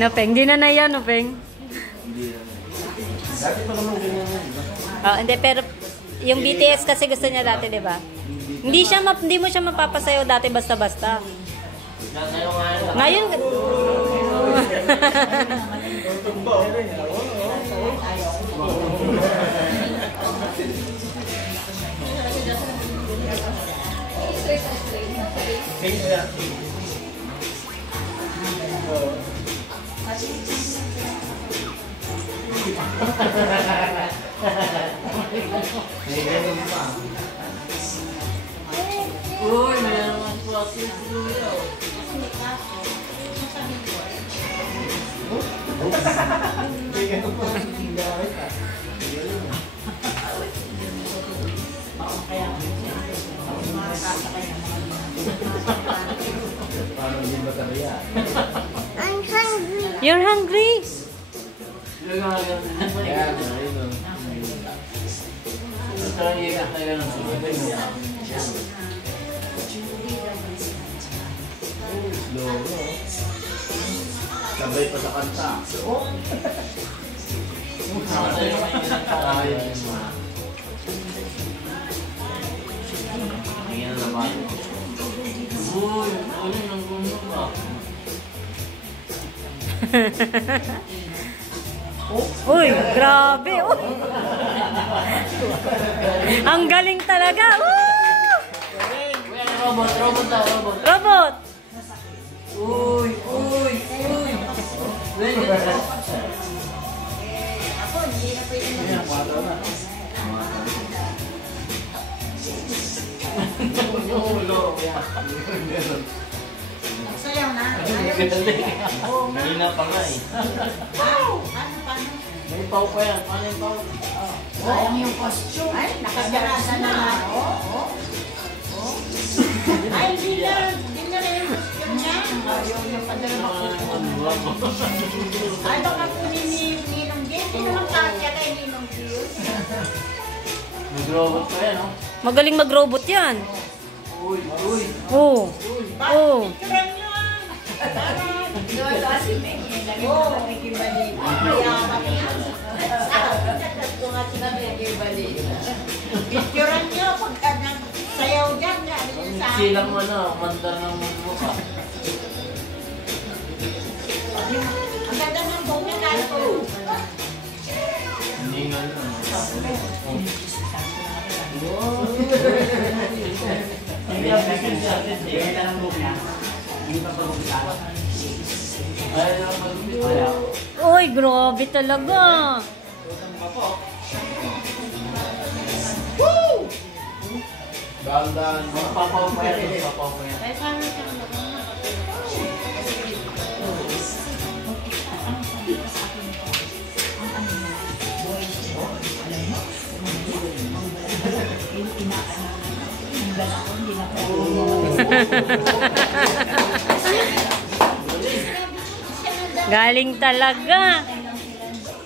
Nopeng, di na yan, Nopeng. Oh, hindi, pero yung BTS kasi gusto niya dati, di ba? Hindi mo siya mapapasayaw dati basta-basta. Ngayon, uy, meron ang pati suyo. I'm hungry. You're hungry? Sabay pa sa kanta. Uy, ano nang gusto ba? Uy, grabe. Uy. Ang galing talaga. Robot daw, robot. Robot. Uy. Ako, hindi na pwede na. Sayaw na. Kanina pa nga eh. Paano? May pau pa yan. Paano yung pau? Sayang yung costume. Ay, nakagarasan na nga. Ay, hindi na yung costume niya. Yung padala na costume. Ay, baka kunin ni Ninong Gil. Hindi naman kakya kay Ninong Gil. Mag-robot pa yan, oh. Magaling mag-robot yan. Uy. Oo. Picturean nyo ah. Para kasi may naging nakikibali. Mayaman yan. Ko nga sinabi nakikibali. Picturean nyo pagka nagsayaw dyan. Silang mandar ng mukha. Ang ganda ng buhok niya kahit po. Hindi nga na. Uy, grabe talaga. Dahan-dahan. Papaw pa yan. Ay, paano siya Galing talaga.